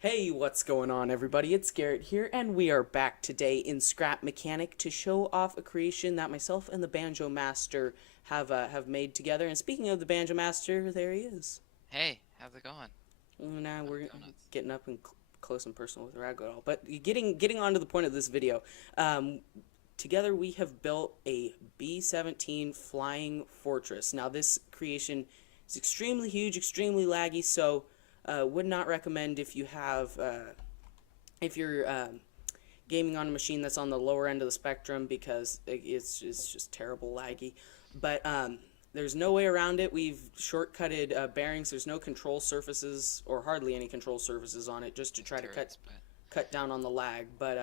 Hey, what's going on, everybody? It's Garrett here, and we are back today in Scrap Mechanic to show off a creation that myself and the Banjo Master have made together. And speaking of the Banjo Master, there he is. Hey, how's it going? Now How's we're it going? getting up and close and personal with Ragdoll. But getting on to the point of this video, um, together we have built a B-17 flying fortress. Now this creation is extremely huge, extremely laggy, so would not recommend if you're gaming on a machine that's on the lower end of the spectrum because it's just terrible laggy. But there's no way around it. We've shortcutted bearings. There's no control surfaces or hardly any control surfaces on it just to Just try to cut turrets, but cut down on the lag. But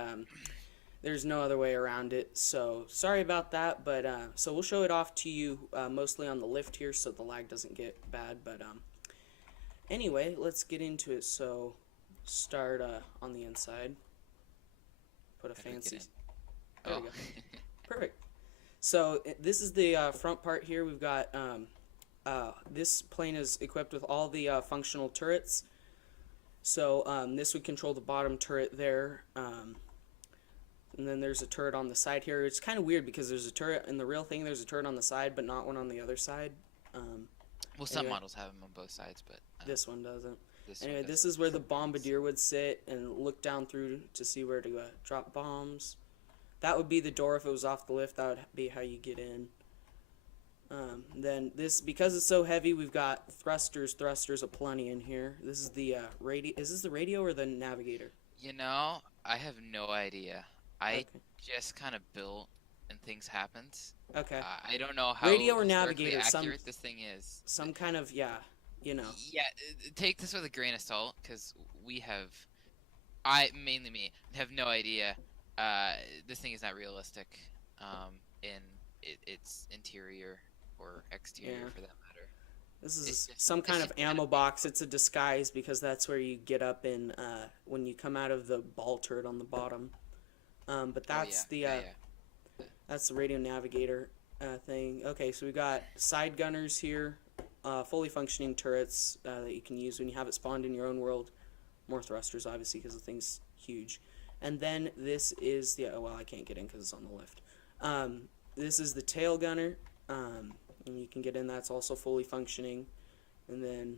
there's no other way around it. So sorry about that. But so we'll show it off to you mostly on the lift here so the lag doesn't get bad. But anyway, let's get into it. So start on the inside. Put a how do we get fancy. in? There we Oh, go. Perfect. So this is the front part here. We've got this plane is equipped with all the functional turrets. So this would control the bottom turret there. And then there's a turret on the side here. It's kind of weird because there's a turret in the real thing. There's a turret on the side, but not one on the other side. Um, well, some anyway, models have them on both sides, but this one doesn't. this one Anyway, this doesn't. is where the For some reason. bombardier would sit and look down through to see where to drop bombs. That would be the door if it was off the lift. That would be how you get in. Then this, because it's so heavy, we've got thrusters aplenty in here. This is the radio. Is this the radio or the navigator? I have no idea. I Okay. just kind of built and things happened. Okay. I don't know how Radio or historically navigator? accurate this thing is. Some kind of, yeah. You know. Yeah, take this with a grain of salt, because we have, I mainly me have no idea. Uh, this thing is not realistic. In its interior or exterior Yeah. for that matter. This It's is just some it's kind of just kind of ammo made box. for It's a disguise because that's where you get up in when you come out of the ball turret on the bottom. But oh yeah, yeah. that's the radio navigator thing. Okay, so we got side gunners here, fully functioning turrets that you can use when you have it spawned in your own world. More thrusters, obviously, because the thing's huge. And then this is the well, I can't get in because it's on the lift. This is the tail gunner, and you can get in. That's also fully functioning. And then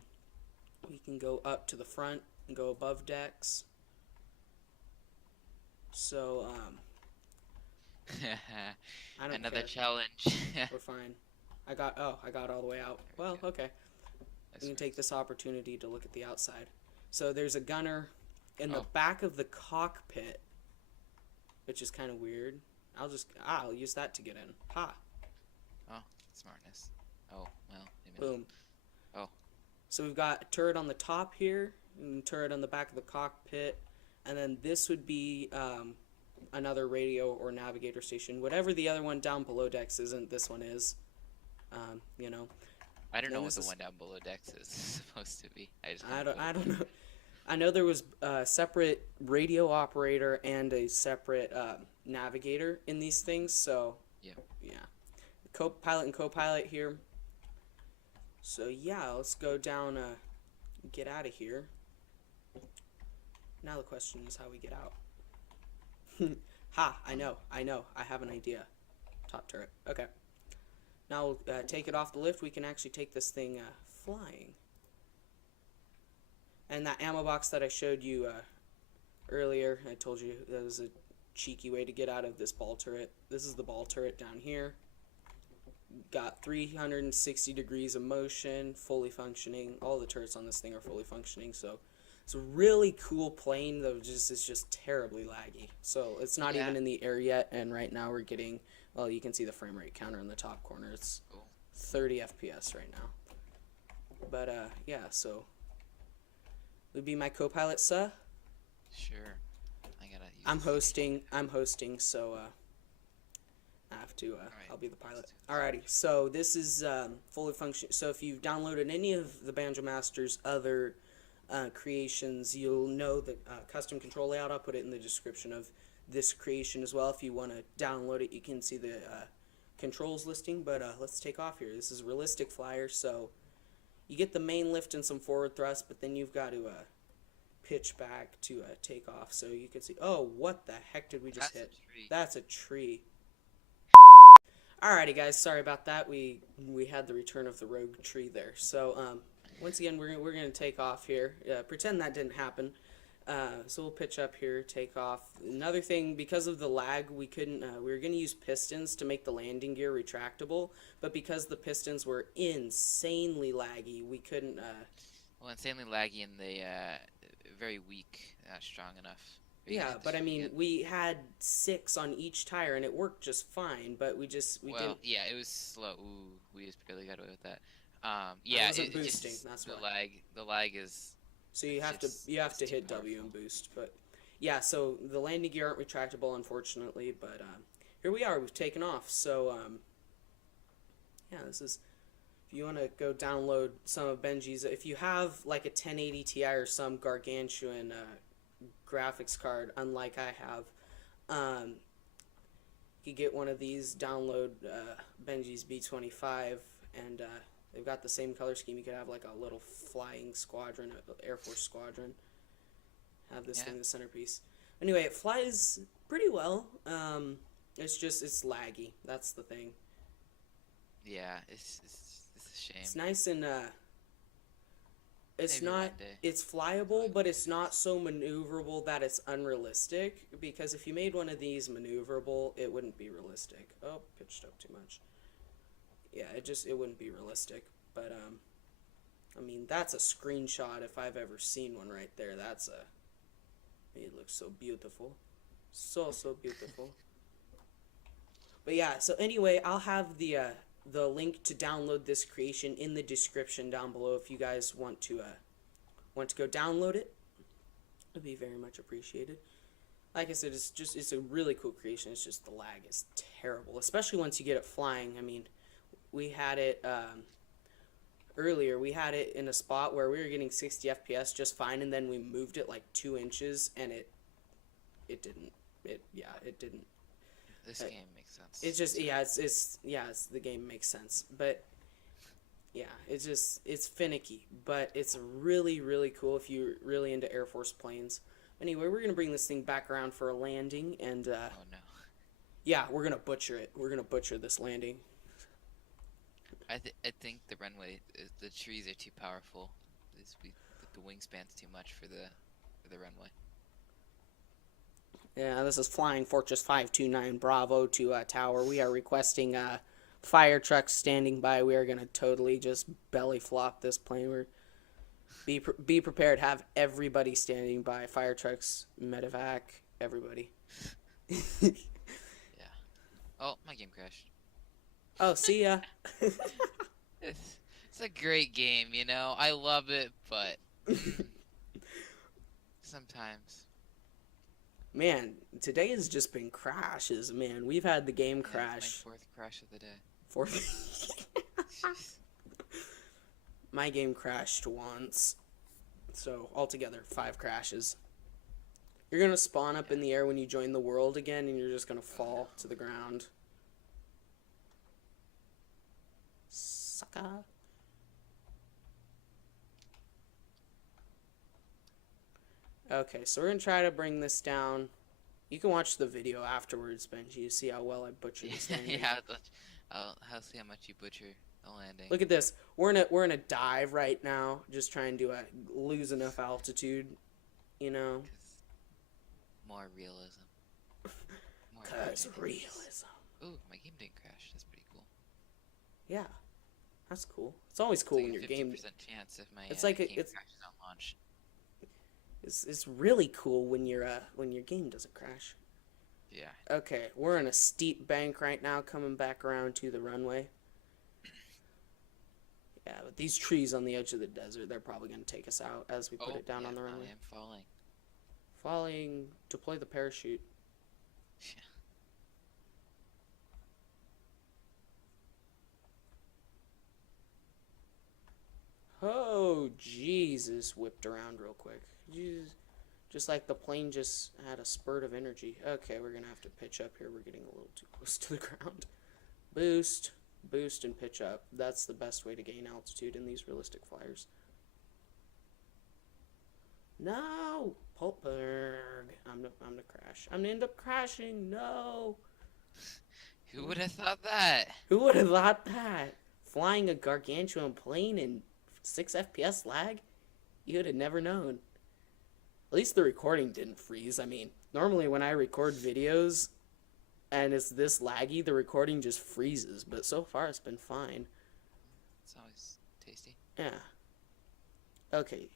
we can go up to the front and go above decks. So I don't Another care. challenge. There We're fine. I got all the way out. we Well, go. okay. We This can take works. this opportunity to look at the outside. So there's a gunner in the Oh, back of the cockpit, which is kind of weird. I'll use that to get in. Ha. oh, smartness. Oh, well, maybe not. Boom. Oh, So we've got a turret on the top here, and a turret on the back of the cockpit, and then this would be another radio or navigator station. Whatever the other one down below decks isn't, this one is. You know. I don't know Then what this the is one down below decks is supposed to be. I just kind I of don't put it I don't there. know. I know there was a separate radio operator and a separate navigator in these things. So Yeah. yeah, co-pilot and co-pilot here. So yeah, let's go down. Get out of here. Now the question is how we get out. Ha! I know. I have an idea. Top turret. Okay. Now we'll take it off the lift. We can actually take this thing flying. And that ammo box that I showed you earlier, I told you that was a cheeky way to get out of this ball turret. This is the ball turret down here. Got 360 degrees of motion, fully functioning. All the turrets on this thing are fully functioning, so it's a really cool plane, though it's just terribly laggy. So it's not Yeah. even in the air yet, and right now we're getting, well, you can see the frame rate counter in the top corner. It's Cool. 30 FPS right now. But yeah, so would be my co-pilot, sir. Sure. I gotta use this I'm hosting, so I have to. Alright. I'll be the pilot. Let's do this. Alrighty. So this is fully function. So if you've downloaded any of the Banjo Master's other creations, you'll know the custom control layout. I'll put it in the description of this creation as well. If you want to download it, you can see the controls listing. But let's take off here. This is realistic flyer, so you get the main lift and some forward thrust, but then you've got to pitch back to take off so you can see. Oh, what the heck did we just That's hit? a tree. That's a tree. Alrighty, guys. Sorry about that. We had the return of the rogue tree there. So once again, we're gonna take off here. Pretend that didn't happen. So we'll pitch up here, take off. Another thing, because of the lag, we couldn't. We were gonna use pistons to make the landing gear retractable, but because the pistons were insanely laggy, we couldn't. Well, insanely laggy and they very weak, not strong enough. Are you gonna Yeah, hit but this I tree mean, again? we had 6 on each tire, and it worked just fine. But we Well, didn't. yeah, it was slow. Ooh, we just barely got away with that. I Yeah, wasn't it boosting. just That's the why. lag. The lag is So you have to just you have to too hit W powerful. and boost. But yeah, so the landing gear aren't retractable, unfortunately. But here we are. We've taken off. So yeah, this is. If you want to go download some of Benji's, if you have like a 1080 Ti or some gargantuan graphics card, unlike I have, you could get one of these, download Benji's B25, and they've got the same color scheme. You could have like a little flying squadron, Air Force squadron. Have this thing the centerpiece. Anyway, it flies pretty well. It's laggy. That's the thing. Yeah, it's a shame. It's nice and it's Maybe not one day. it's flyable, but it's not so maneuverable that it's unrealistic, because if you made one of these maneuverable, it wouldn't be realistic. Oh, pitched up too much. Yeah, it wouldn't be realistic. But I mean, that's a screenshot if I've ever seen one right there. It looks so beautiful. So beautiful. But yeah, so anyway, I'll have the link to download this creation in the description down below if you guys want to go download it. It'd be very much appreciated. Like I said, it's a really cool creation. It's just the lag is terrible, especially once you get it flying. I mean, we had it earlier. We had it in a spot where we were getting 60 FPS just fine, and then we moved it like 2 inches, and it didn't. It didn't. This game makes sense. It's just it's the game makes sense, but yeah, it's finicky, but it's really really cool if you're really into Air Force planes. Anyway, we're gonna bring this thing back around for a landing, and Oh no. yeah, we're gonna butcher it. We're gonna butcher this landing. I think the runway, the trees are too powerful. The wingspan's too much for the runway. Yeah, this is Flying Fortress 529 Bravo to Tower. We are requesting fire trucks standing by. We are gonna totally just belly flop this plane. Be prepared. Have everybody standing by. Fire trucks, medevac, everybody. Yeah. Oh, my game crashed. Oh, see ya. It's a great game, you know. I love it, but sometimes. Man, today has just been crashes, man. We've had the game Yeah, crash. it's my 4th crash of the day. For my game crashed once. So, altogether, 5 crashes. You're gonna spawn up in the air when you join the world again, and you're just gonna fall to the ground. Sucker. Okay, so we're gonna try to bring this down. You can watch the video afterwards, Benji, to see how well I butchered this landing. Yeah, I'll see how much you butcher the landing. Look at this. We're in a dive right now, just trying to lose enough altitude, you know. More realism. More Cause realism. realism. Ooh, my game didn't crash. That's pretty cool. Yeah, that's cool. It's always cool It's when like your a game. 50% chance if my It's like game it's crashes on launch. it's really cool when your game doesn't crash. Yeah. Okay, we're in a steep bank right now, coming back around to the runway. Yeah, but these trees on the edge of the desert, they're probably going to take us out as we put it down on the runway. I am falling. Falling, deploy the parachute. Oh, Jesus, whipped around real quick. Jesus. Just like the plane just had a spurt of energy. Okay, we're going to have to pitch up here. We're getting a little too close to the ground. Boost, boost, and pitch up. That's the best way to gain altitude in these realistic flyers. No! Pultberg. I'm gonna crash. I'm gonna end up crashing. No! Who would have thought that? Who would have thought that? Flying a gargantuan plane in 6 FPS lag? You would have never known. At least the recording didn't freeze. I mean, normally when I record videos and it's this laggy, the recording just freezes. But so far it's been fine. It's always tasty. Yeah. Okay.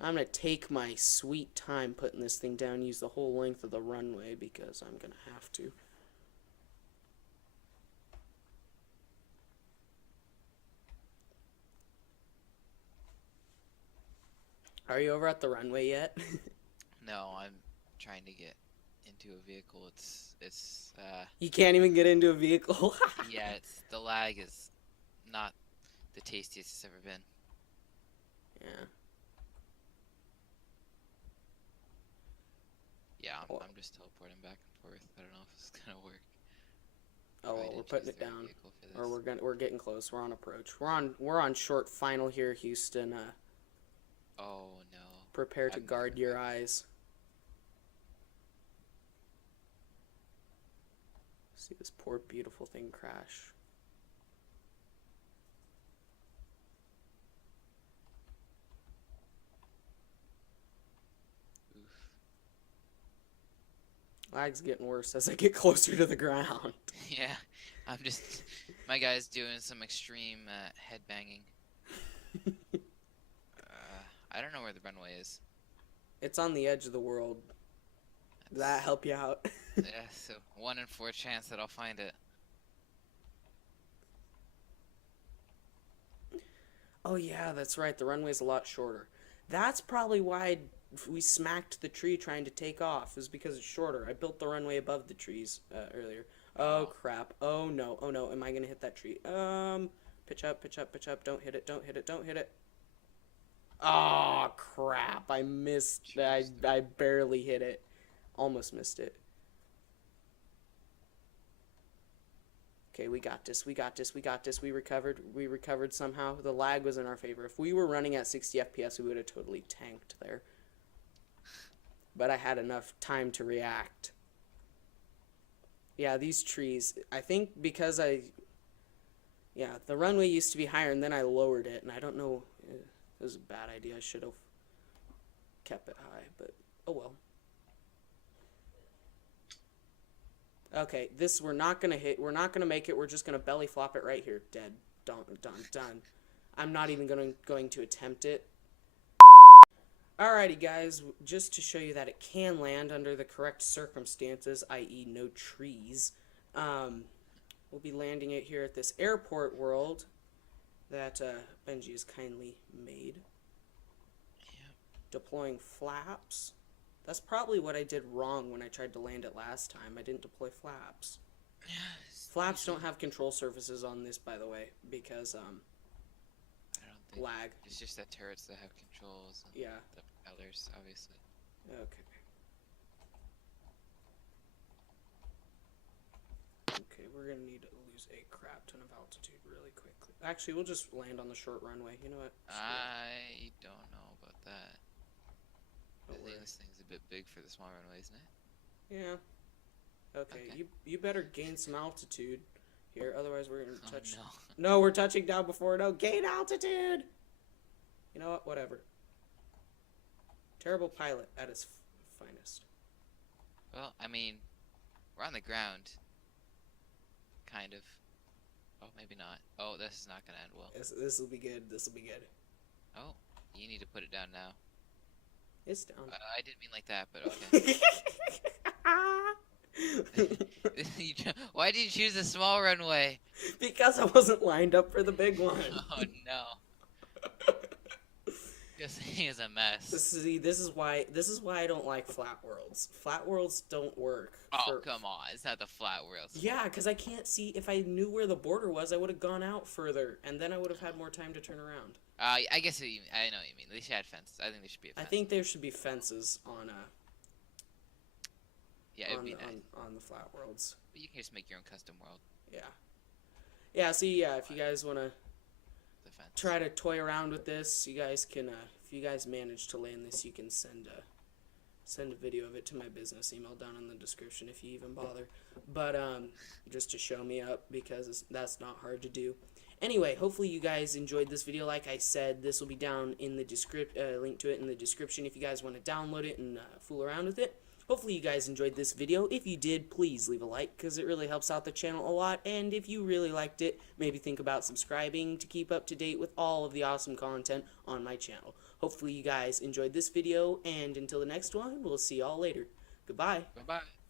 I'm going to take my sweet time putting this thing down, use the whole length of the runway because I'm going to have to. Are you over at the runway yet? No, I'm trying to get into a vehicle. You can't even get into a vehicle. Yeah, the lag is not the tastiest it's ever been. Yeah. Yeah, Well, I'm just teleporting back and forth. I don't know if this is gonna work. oh, well, Probably we're didn't putting choose it the right down. vehicle for Or this. we're getting close. We're on approach. We're on short final here, Houston. Oh no. Prepare to I've guard never your done- eyes. See this poor beautiful thing crash. Oof. Lag's getting worse as I get closer to the ground. Yeah, I'm just. My guy's doing some extreme head banging. I don't know where the runway is. It's on the edge of the world. Does that help you out? Yeah, so 1 in 4 chance that I'll find it. Oh yeah, that's right. The runway's a lot shorter. That's probably why we smacked the tree trying to take off. Is because it's shorter. I built the runway above the trees earlier. Oh crap. Oh no. Oh no. Am I gonna hit that tree? Pitch up. Pitch up. Pitch up. Don't hit it. Don't hit it. Don't hit it. Oh crap. I missed. I barely hit it. Almost missed it. Okay, we got this. We got this. We got this. We recovered. We recovered somehow. The lag was in our favor. If we were running at 60 FPS, we would have totally tanked there. But I had enough time to react. Yeah, these trees. I think because yeah, the runway used to be higher, and then I lowered it, and I don't know. It was a bad idea. I should have kept it high, but oh well. Okay, this we're not gonna hit. We're not gonna make it. We're just gonna belly flop it right here. Dead. Done. Done. Done. I'm not even going to attempt it. Alrighty, guys. Just to show you that it can land under the correct circumstances, i.e., no trees. We'll be landing it here at this airport world that Benji has kindly made. Yep. Deploying flaps. That's probably what I did wrong when I tried to land it last time. I didn't deploy flaps. Flaps don't have control surfaces on this, by the way, because I don't think lag. it's just that turrets that have controls. And Yeah. the propellers, obviously. Okay. Okay, we're gonna need to lose a crap ton of altitude really quickly. Actually, we'll just land on the short runway. You know what? I don't know about that. I Don't think worry. this thing's a bit big for the small runway, isn't it? Yeah. Okay, Okay. you better gain some altitude here, otherwise we're gonna Oh touch. no. No, we're touching down before no. Gain altitude. You know what? Whatever. Terrible pilot at his finest. Well, I mean, we're on the ground. Kind of. Oh, maybe not. Oh, this is not gonna end well. This will be good. This will be good. Oh, you need to put it down now. It's down. I didn't mean like that, but okay. Why did you choose the small runway? Because I wasn't lined up for the big one. Oh no. This thing is a mess. This is why I don't like flat worlds. Flat worlds don't work. Oh, come on. It's not the flat world. Yeah, because I can't see. If I knew where the border was, I would have gone out further, and then I would have had more time to turn around. I guess I know what you mean. They should add fences. I think there should be a fence. I think there should be fences on Yeah, it would be nice. on the flat worlds. But you can just make your own custom world. Yeah. Yeah, see, if you guys want to the fence. try to toy around with this. You guys can, if you guys manage to land this, you can send a video of it to my business email down in the description if you even bother. But just to show me up, because that's not hard to do. Anyway, hopefully you guys enjoyed this video. Like I said, this will be down in the link to it in the description if you guys want to download it and fool around with it. Hopefully you guys enjoyed this video. If you did, please leave a like, because it really helps out the channel a lot. And if you really liked it, maybe think about subscribing to keep up to date with all of the awesome content on my channel. Hopefully you guys enjoyed this video, and until the next one, we'll see y'all later. Goodbye. Bye-bye.